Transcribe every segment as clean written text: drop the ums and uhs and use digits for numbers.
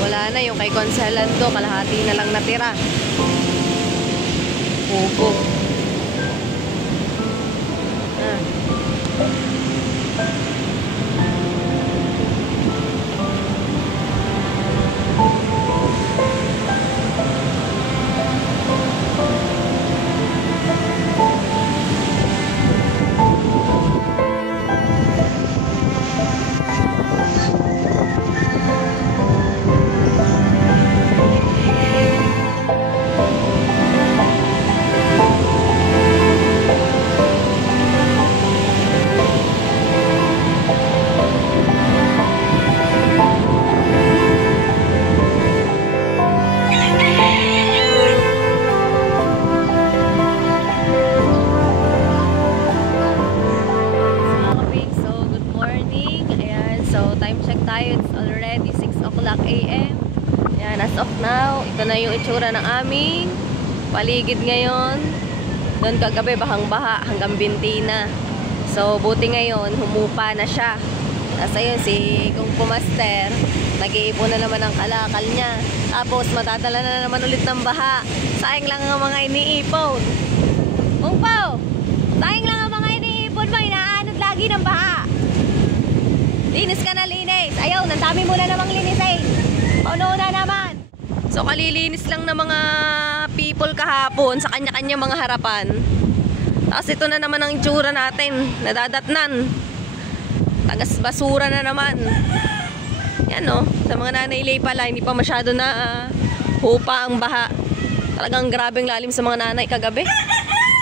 Wala na yung kay Conselando, kalahati na lang natira. Pupo. AM. Yan, as of now, ito na yung itsura ng aming paligid ngayon. Doon kagabi, bahang-baha hanggang binti na. So, buti ngayon, humupa na siya. Tapos ayun, si Kung Pumaster, nag-iipon na naman ang kalakal niya. Tapos, matadala na naman ulit ng baha. Sayang lang ang mga iniipon. Kung Pao, sayang lang ang mga iniipon mo. Inaanod lagi ng baha. Linis ka na, linis. Ayaw, nandami mo na namang linisin. Pauno na naman. So, kalilinis lang ng mga people kahapon sa kanya-kanya mga harapan. Tapos ito na naman ang itsura natin. Nadadatnan. Tagas basura na naman. Yan o. Sa mga nanay pala, hindi pa masyado na hupa ang baha. Talagang grabeng lalim sa mga nanay kagabi.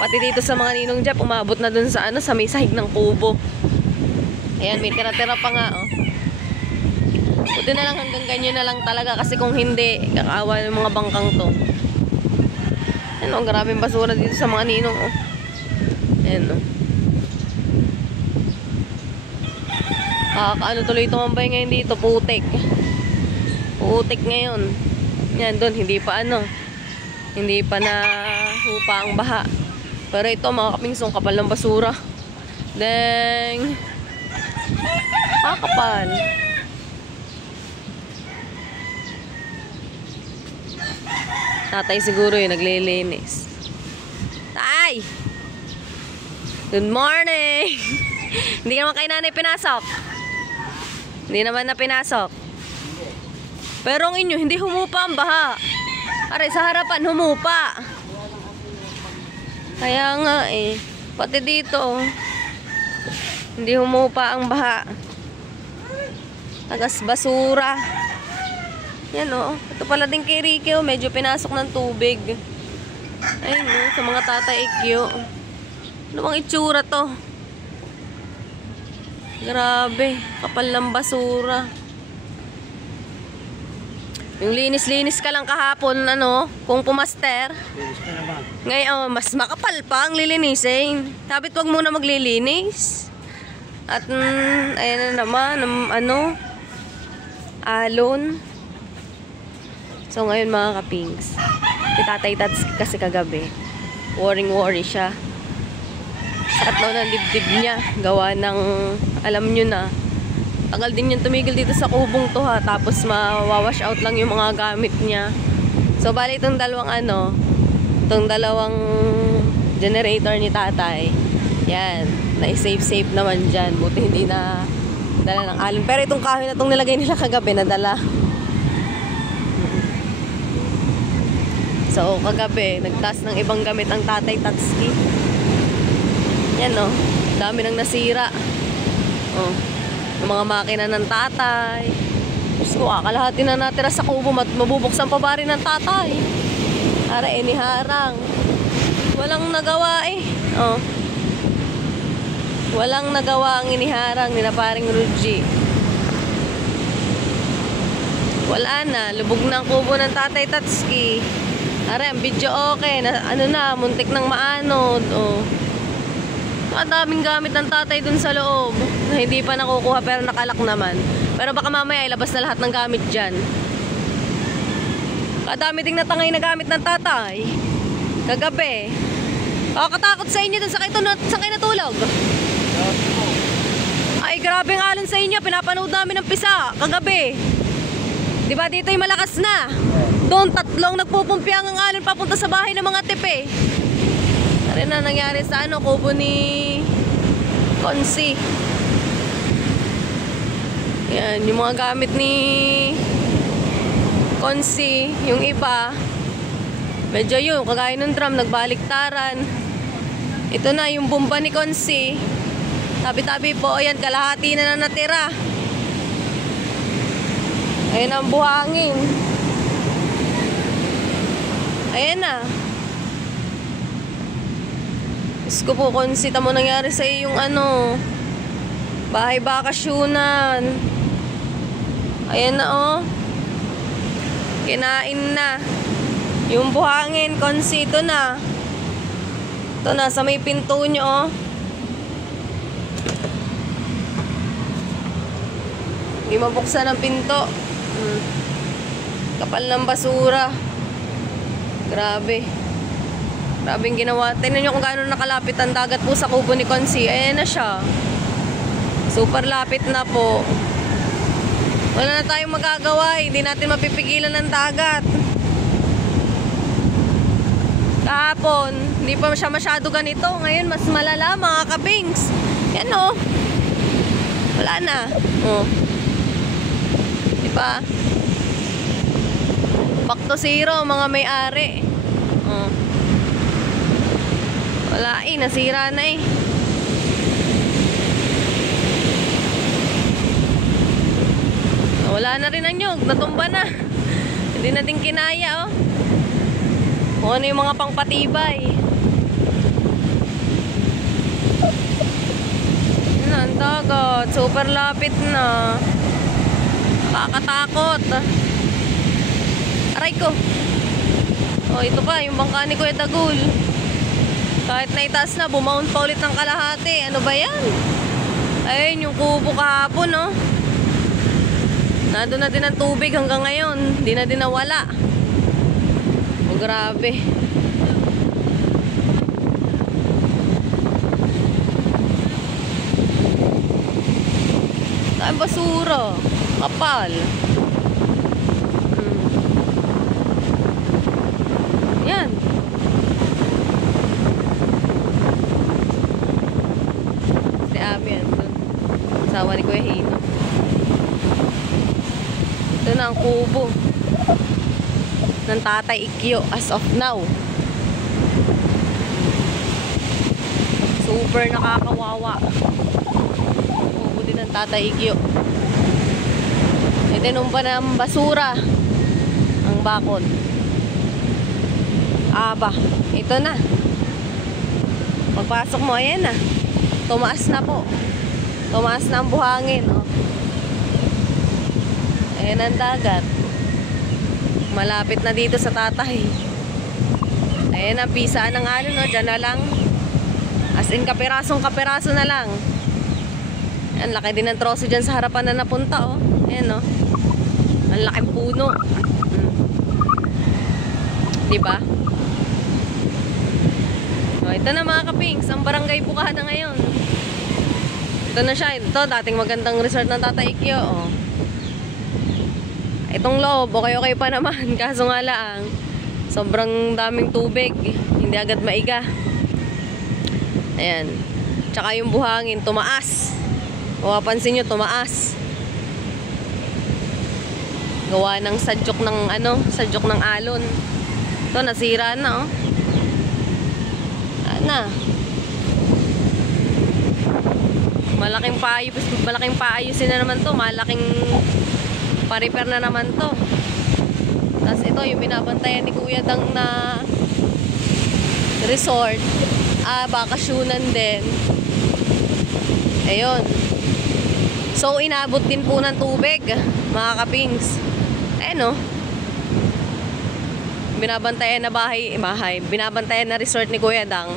Pati dito sa mga ninong Jeff, umabot na dun sa sa may sahig ng kubo. Ayan, may tira-tira pa nga, oh. Buti na lang hanggang ganyan na lang talaga kasi kung hindi, kakawa ng mga bangkang to. Ayan, oh, grabing basura dito sa mga ninong, oh. Ayan, oh. Ano tuloy tumambay ngayon dito, putik. Putik ngayon. Yan, doon, hindi pa hindi pa na hupa ang baha. Pero ito, mga kapingsong, kapal ng basura. Deng! Kapal. Tatay siguro yung naglilinis. Tay! Good morning! Hindi naman kay nanay pinasok. Hindi naman na pinasok. Pero ang inyo, hindi humupa ang baha. Aray, sa harapan, humupa. Kaya nga eh. Pati dito, oh. Hindi humupa ang baha. Tagas basura. Yan o. Ito pala din kay Ricky o. Medyo pinasok ng tubig. Ayun o. Sa mga tatay ikyo. Ano bang itsura to? Grabe. Kapal ng basura. Yung linis-linis ka lang kahapon, Kung Pumaster. Ngayon, mas makapal pa ang lilinisin. Sabit wag muna maglilinis. At, ayan na naman, alon. So, ngayon mga kapings, si Tatay Tats kasi kagabi, worry siya. Sakit daw ng dibdib niya, gawa ng, alam nyo na, tagal din yung tumigil dito sa kubong to ha, tapos mawawash out lang yung mga gamit niya. So, bali itong dalawang generator ni Tatay, yan, na-save naman dyan. Buti hindi na dala ng alon. Pero itong kahoy na itong nilagay nila kagabi, nadala. So, kagabi, nagtas ng ibang gamit ang Tatay Tatski. Yan, oh. Dami nang nasira. Oh. Yung mga makina ng tatay. Gusto ko, kalahati na natira sa kubo. Mabubuksan pa ba rin ng tatay? Ara, iniharang. Walang nagawa eh. Oh. Walang nagawa ang iniharang ni na paring Ruji. Wala na. Lubog na ang kubo ng Tatay Tatski. Are, ang video okay. Muntik ng maanod. Oh. Ang daming gamit ng tatay dun sa loob. Na hindi pa nakukuha pero nakalak naman. Pero baka mamaya ilabas na lahat ng gamit dyan. Kadami ding natangay na gamit ng tatay. Kagabi. Nakakatakot sa inyo dun sa kayo natulog. Ay, grabe ang alon sa inyo. Pinapanood namin ng pisa. Kagabi. Di ba dito yung malakas na? Doon tatlong nagpupumpiang ang alon papunta sa bahay ng mga tipe. Ano na nangyari sa ano, kubo ni Consi. Yan, yung mga gamit ni Consi, yung iba, medyo yun, kagaya ng drum, nagbaliktaran. Ito na yung bomba ni Consi. Tabi-tabi po, ayan, kalahati na natira. Ayan ang buhangin. Ayan na. Diyos ko po, Consi, tamo nangyari sa yung ano, bahay bakasyunan. Ayan na oh. Kinain na. Yung buhangin, Consi, ito na. Ito na, sa may pinto nyo oh. Hindi mabuksan ang pinto. Kapal ng basura. Grabe. Grabe yung ginawa. Tingnan nyo kung gaano nakalapit ang dagat po sa kubo ni Consi. Ayan na siya. Super lapit na po. Wala na tayong magagawa. Hindi natin mapipigilan ng dagat. Kahapon, hindi pa siya masyado ganito. Ngayon, mas malala mga kabings. Yan o. Wala na. O. Diba? Back to zero, mga may-ari. O. Wala eh, nasira na eh. Wala na rin ang nyug, natumba na. Hindi natin kinaya oh. Kung ano yung mga pangpatibay. Yan ang dagat, super lapit na. Nakakatakot. Aray ko. Oh, ito pa, yung bangka ni Kuya Dagul. Kahit na itaas na, bumaon pa ulit ng kalahati. Ano ba yan? Ayun, yung kubo kahapon oh. Nandun na din ang tubig hanggang ngayon. Hindi na din nawala. Oh, grabe. Ay, basura. Kapal. Yan. Si Abby yan. Asawa ni Kuya Hino. Ito na ang kubo ng Tatay Ikyo as of now. Super nakakawawa. Kubo din ng Tatay Ikyo. Itinumpa ng basura ang bakod. Aba, ito na. Pagpasok mo, ayan na. Tumaas na po. Tumaas na ang buhangin. Oh. Ayan ang dagat. Malapit na dito sa tatay. Ayan ang pisaan ng alon, no? Diyan na lang. As in, kapirasong-kapiraso na lang. Ayan, laki din ng troso dyan sa harapan na napunta, oh. Ayan, no? Ang laking puno. Diba? Oh, ito na mga kapings. Ang barangay Bukana na ngayon. Ito na siya. Ito, dating magandang resort ng Tatay Ikyo, oh. Itong loob, okay pa naman. Kaso nga lang, sobrang daming tubig. Hindi agad maiga. Ayan. Tsaka yung buhangin, tumaas. Kung mapansin nyo, tumaas. Gawa ng sadyok ng ano, sadyok ng alon. Ito, nasira na, oh. Na. Malaking paayusin na naman to. Malaking pa-repair na naman to. Tapos ito yung binabantayan ni Kuya Dang na resort. Bakasyunan din. Ayun. So inabot din po ng tubig, mga kapings. Ayun, oh. Binabantayan na binabantayan na resort ni Kuya Dang.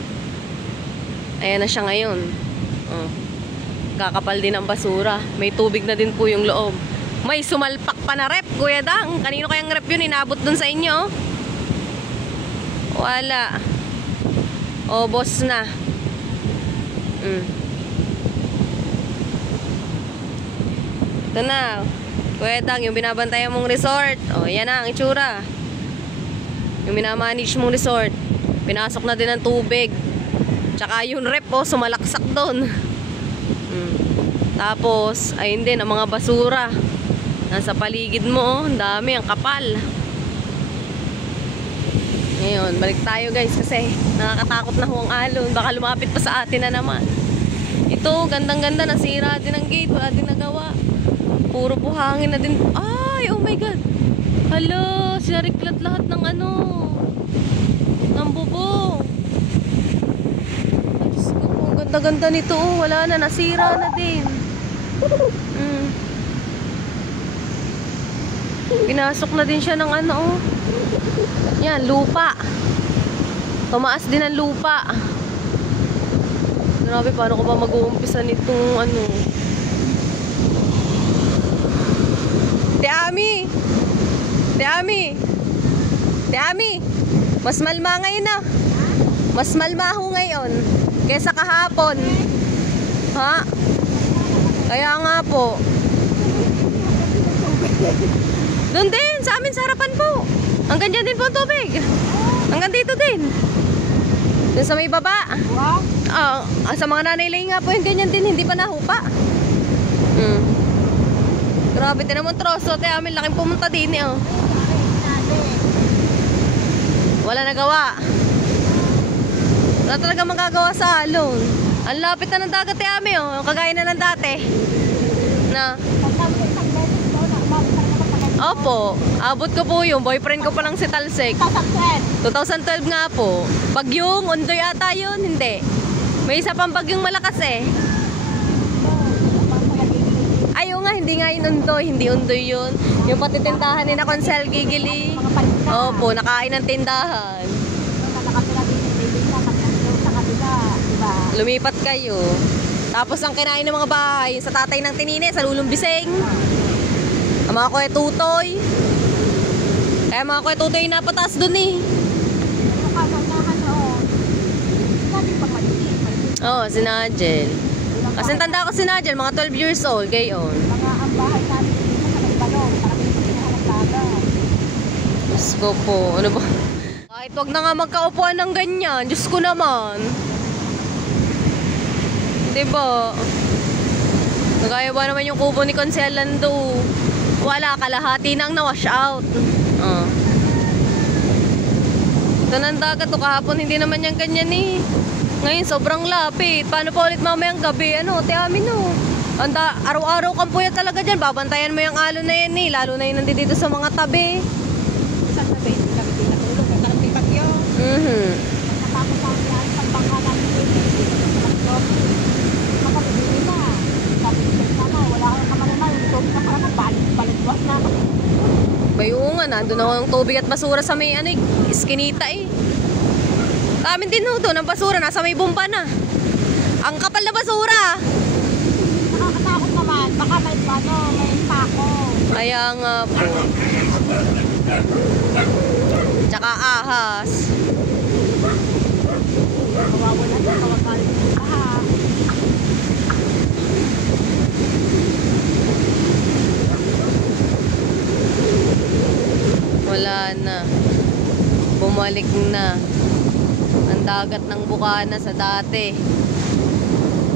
Ayan na siya ngayon. Oh. Kakapal din ang basura. May tubig na din po yung loob. May sumalpak pa na rep, Kuya Dang. Kanino kayang rep yun? Inabot dun sa inyo? Wala. O, boss na. Ito na. Kuwedang, yung binabantayan mong resort. O, yan na ang itsura. Yung minamanage mong resort. Pinasok na din ng tubig. Tsaka yung rep, sumalaksak doon. Tapos, ayun din, ang mga basura. Nasa paligid mo, ang dami, ang kapal. Ngayon, balik tayo guys kasi nakakatakot na ho ang alon. Baka lumapit pa sa atin na naman. Ito, gandang-ganda, nasira din ang gate. Wala din nagawa. Puro buhangin na din. Ay, oh my God. Hala, sinariklat lahat ng ng bubong. Ay, Diyos ko po, ganda-ganda nito. Wala na, nasira na din. Pinasok na din siya ng yan, lupa. Tumaas din ang lupa. Grabe, paano ko ba mag-uumpisa nitong Te Ami! Te Ami! Te Ami! Mas malma ngayon na. Mas malma ho ngayon kaysa kahapon. Ha? Kaya nga po. Doon din, sa amin sa harapan po. Hanggang dyan din po ang tubig. Hanggang dito din. Doon sa may baba. Sa mga nanay nga po, yung ganyan din, hindi pa nahupa. Grabe, tinamon troso. Te Ami, laking pumunta din eh. Wala nagawa. Wala talaga magagawa sa alon. Ang lapit na ng dagat, Te Ami, kagaya na ng dati. Na opo, abot ko po yung boyfriend ko pa lang si Talsik. 2012 nga po. Bagyong Undoy ata yun, hindi. May isa pang bagyong malakas eh. Ayaw nga, hindi nga yun Undoy, hindi Undoy yun. Yung pati tindahan ni na Consel Gigili. Opo, nakain ng tindahan. Lumipat kayo. Tapos ang kinain ng mga bahay, sa tatay ng Tinine, sa Lulumbiseng. Ang mga Kuya Tutoy. Kaya mga Kuya Tutoy napataas dun eh. Oo, si Nigel. Kasi tanda ko si Nigel, mga 12 years old, gayon. Mga ang bahay namin dito sa may balong, para pinagpinahan ng dagat. Diyos ko po, ano ba? Kahit wag na nga magkaupuan ng ganyan, Diyos ko naman. Diba? Nagaya ba naman yung kubo ni Consel Lando? Wala, kalahati nang na-wash out. Ito ng dagat to kahapon, hindi naman yan ganyan eh. Ngayon, sobrang lapit. Paano pa ulit mamayang gabi? Te Ami, no? Araw-araw kang puya talaga dyan. Babantayan mo yung alon na yan eh. Lalo na yun nandito sa mga tabi. Isang tabi, hindi kami pinatulog. Nagkaroon may bagyo. Natapos ang yan, pagbangka namin dito. Makabibili na. Sabi ko sana, wala kang kamalama. Yung tubig na parang balik-balikwas na. Bayo nga, nandun ako ng tubig at basura sa may iskinita eh. Amin din ho doon, ang basura, nasa may bomba na. Ang kapal na basura. Nakakatakot naman, baka may pako. Kaya nga po. Tsaka ahas. Mawawala na, kawakalit ng ahas. Wala na. Bumalik na ang dagat ng Bukana sa dati.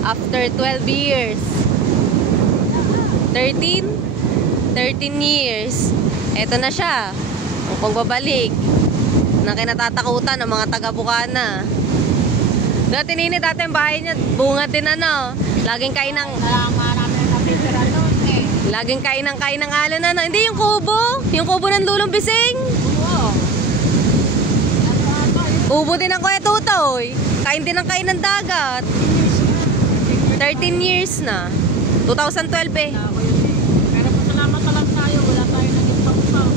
After 12 years. 13 years. Eto na siya. Ang pagbabalik na kinatatakutan ng mga taga Bukana. Dati ang bahay niya, bunga din laging kain ng laging kain ng alon Hindi yung kubo ng Lulumbiseng. Kubo din ng Kuya Tutoy. Kain din ng dagat. 13 years na. 2012 eh. Pero pasalamat na lang tayo, wala tayo naging pang-pang.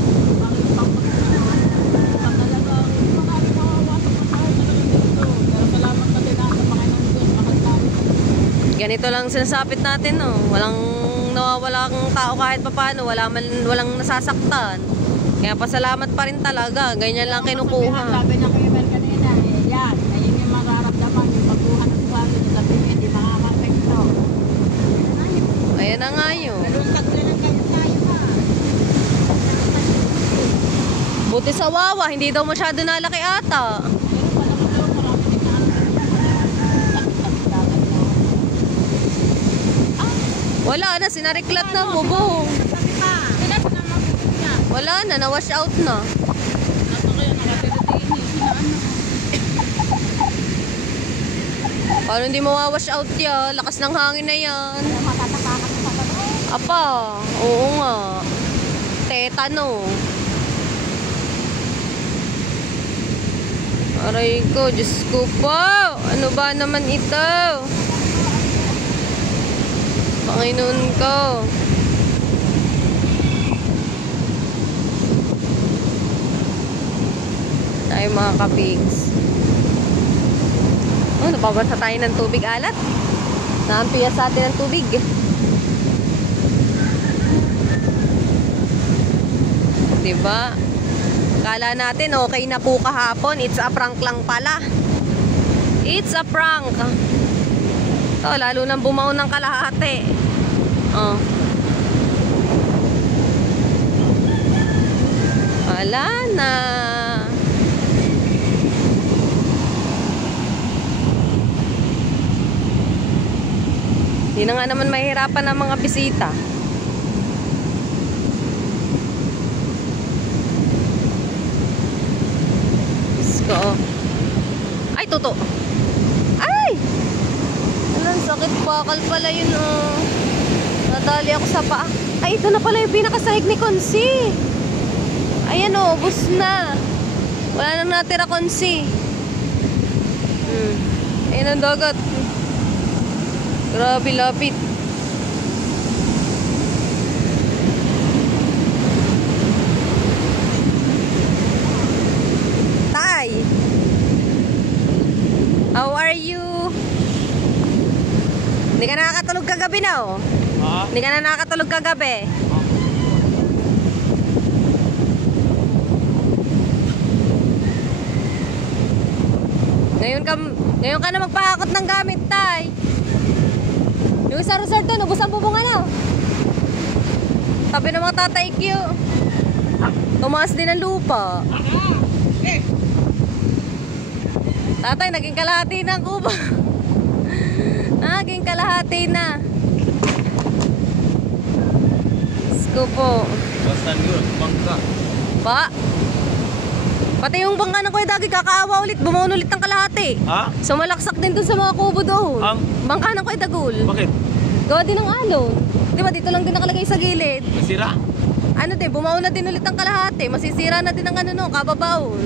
Ganito lang sinasapit natin, no. Walang nawawalang tao kahit papaano, walang nasasaktan. Kaya pasalamat pa rin talaga. Ganyan lang kinukuha. Sabi na kayo kanina, yan, ayun yung mararamdaman, yung pagkuhan ng buhangin, yung sabi niya, di makakapekto. Ayan na nga yun. Pero tagla ng kayo tayo ha. Di sa Wawa, hindi daw masyado nalaki ata. Wala na, sinariklat na bubong. Wala na, na-wash out na. Paano hindi mawawash out yan? Lakas ng hangin na yan. Apa, oo nga. Tetano. Aray ko, Diyos ko po. Ano ba naman ito? Panginoon ko. Tayo mga kapigs. Oh, napabasa tayo ng tubig alat. Naampiya sa atin ng tubig. Diba? Kala natin okay na po kahapon. It's a prank lang pala. It's a prank. Ito, lalo nang bumaon ng kalahati. Oh. Wala na. Hindi na nga naman mahirapan ang mga bisita. Isko. Ay, tuto. Ay! Alam, sakit bakal pala yun, oh. Nadali ako sa paa. Ay, ito na pala yung pinakasahig ni Konsi. Ayan, oh, ubos na. Wala nang natira, Konsi. Ayan ang dagat. Grabe, lapit. Tay! How are you? Hindi ka nakakatulog kagabi na, oh. Ha? Hindi ka na nakakatulog kagabi. Ngayon ka na magpahakot ng gamit, tay. Yung isa resort doon, ubos ang bubungan na. Sabi ng mga tatay Q. Tumaas din ang lupa. Tatay, naging kalahati na ang kubo. Naging kalahati na. Isko po. Basan yun, bangka. Pa? Pati yung bangka ng Kuya Dagi, kakaawa ulit. Bumaon ulit ng kalahati. Ha? So malaksak din dun sa mga kubo doon. Ang? Bangka ng Kuya Dagul. Bakit? Gawa din ng alon. Di ba dito lang din nakalagay sa gilid. Nasira? Ano din, bumaon na din ulit ng kalahati. Masisira na din ang ano no, kababaon.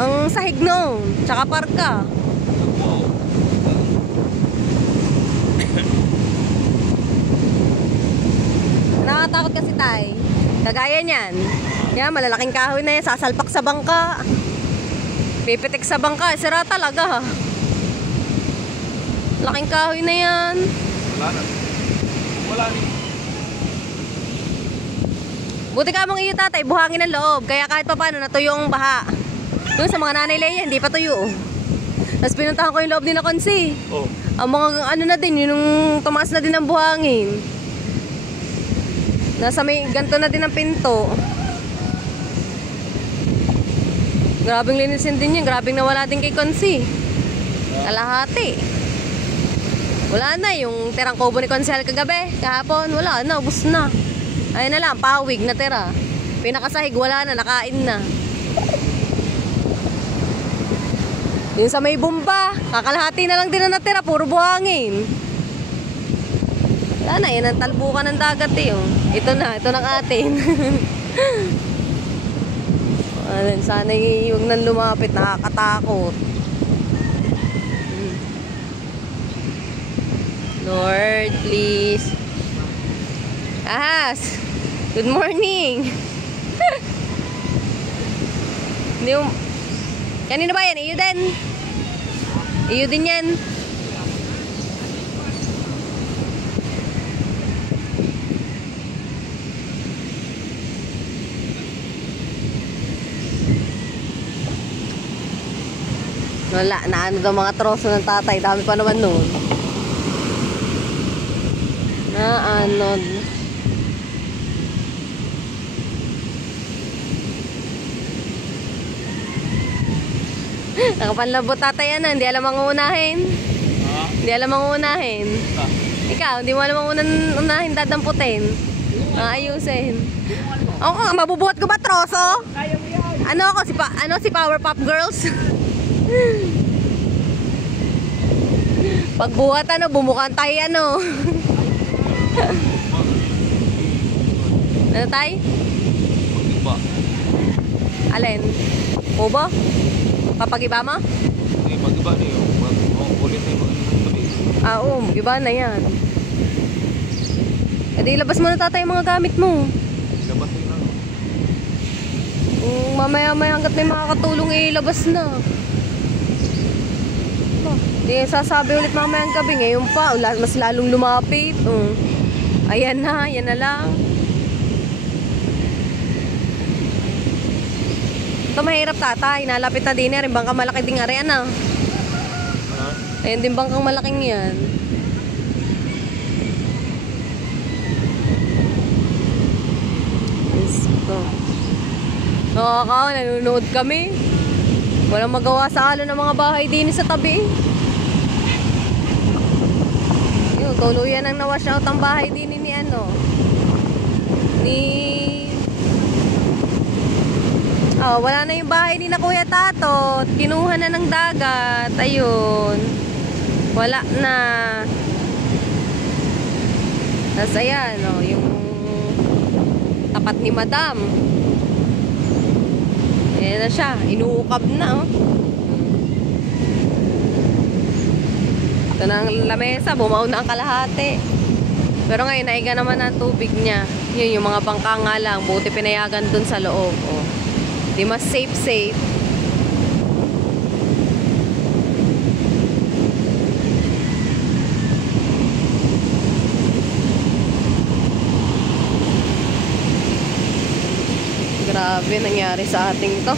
Ang sahig no, tsaka parka. Oo. Nakakatakot kasi tay. Kagaya niyan. Yan, malalaking kahoy na yan. Sasalpak sa bangka. Pipitik sa bangka. Sira talaga. Laking kahoy na yan. Wala na. Wala rin. Buti ka mong iyo tatay, buhangin ang loob. Kaya kahit pa paano natuyo ang baha. Doon sa mga nanay Leia, hindi pa tuyo. Tapos pinuntahan ko yung loob din na Konsi. Oh. Ang mga ano na din, yung tumaas na din ang buhangin. Nasa may ganto na din ang pinto. Grabing linisin din yun. Grabing nawala din kay Konsi. Kalahati. Wala na yung tirang kubo ni Konsel kagabi. Kahapon, wala na, ubos na. Ayun na lang, pawig na tira. Pinakasahig, wala na, nakain na. Yung sa may bomba, kakalahati na lang din na natira, puro buhangin. Wala na, yan ang talbukan ng dagat eh. Oh. Ito ng atin. Sana huwag nang lumapit, nakakatakot. Lord, please. Ahas, good morning. Kanino ba yan? Iyo din? Iyo din yan? Wala, naano daw mga troso ng tatay. Dami pa naman noon. Naanod. Nakapanlabot tatay ano, hindi alam ang unahin. Ha? Hindi alam ang unahin. Ah. Ikaw, hindi mo alam ang unahin dadamputin. Ayusin. Oo, mabubuhat ko ba troso? Kaya mo yan. Ano ako, si Powerpuff Girls? Pagbuhat ano, bumukan tayo ano. Ano tay? Pag-iba. Alin? Ubo? Papagiba mo? Eh, pag-iba na yun. Ulit na yung mga tabi. Oo, iba na yan. E di ilabas mo na tatay yung mga gamit mo. Labas na yun. Mamaya-maya hanggat may makakatulong ilabas na. Di sasabi ulit mamayang gabi. Ngayon pa, mas lalong lumapit. Ayan na lang. Ito mahirap tatay. Nalapit na din rin. Bangka malaki ding arian na. Ha? Ayun din bangkang malaking yan. Ito. Nakakao, nanonood kami. Walang magawa sa alon ng mga bahay din sa tabi. Yun, tuluyan ang na-wash out ang bahay din ni ano. Wala na yung bahay ni na Kuya Tato. Kinuha na ng dagat. Ayun. Wala na. Tapos ayan, yung tapat ni Madam. Ayan na siya. Inuukab na, Ito na ang lamesa. Bumaw na ang kalahati. Pero ngayon, naiga naman ang tubig niya. Yun, yung mga bangka nga lang. Buti pinayagan dun sa loob, Di mas safe. Grabe nangyari sa ating to.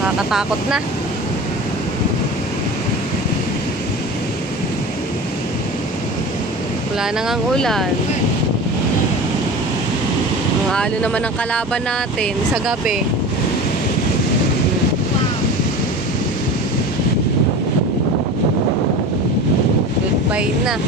Nakakatakot na. Wala na ngang ulan. Ang halo naman ang kalaban natin sa gabi. Goodbye na.